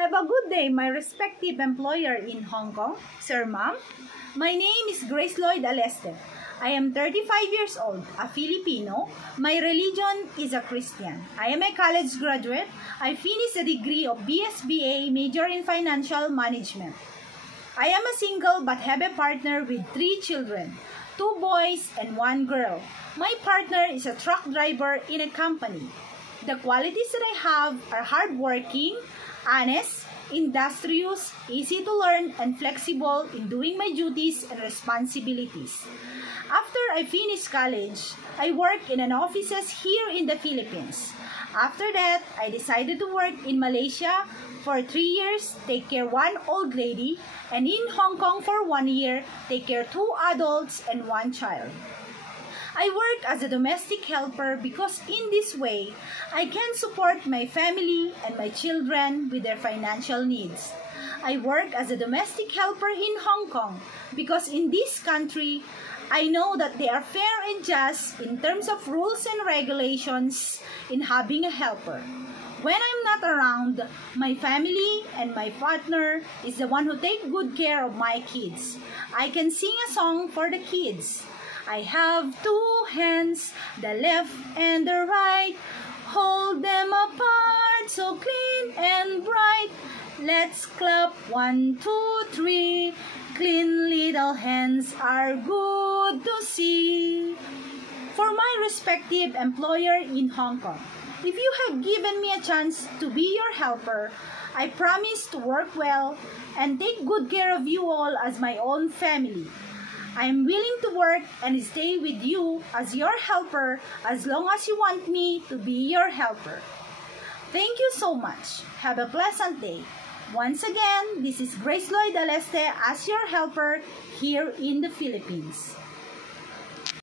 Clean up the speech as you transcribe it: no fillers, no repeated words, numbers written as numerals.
Have a good day, my respective employer in Hong Kong. Sir, ma'am. My name is Grace Lloyd Aleste. I am 35 years old, a Filipino. My religion is a Christian. I am a college graduate. I finished a degree of BSBA, major in financial management. I am a single but have a partner with 3 children, 2 boys and 1 girl. My partner is a truck driver in a company. The qualities that I have are hardworking, honest, industrious, easy to learn, and flexible in doing my duties and responsibilities. After I finished college, I worked in an offices here in the Philippines. After that, I decided to work in Malaysia for 3 years, take care 1 old lady, and in Hong Kong for 1 year, take care 2 adults and 1 child. I work as a domestic helper because in this way, I can support my family and my children with their financial needs. I work as a domestic helper in Hong Kong because in this country, I know that they are fair and just in terms of rules and regulations in having a helper. When I'm not around, my family and my partner is the one who take good care of my kids. I can sing a song for the kids. I have 2 hands, the left and the right. Hold them apart, so clean and bright. Let's clap 1, 2, 3. Clean little hands are good to see. For my respective employer in Hong Kong, if you have given me a chance to be your helper, I promise to work well and take good care of you all as my own family. I am willing to work and stay with you as your helper as long as you want me to be your helper. Thank you so much. Have a pleasant day. Once again, this is Grace Lloyd Aleste as your helper here in the Philippines.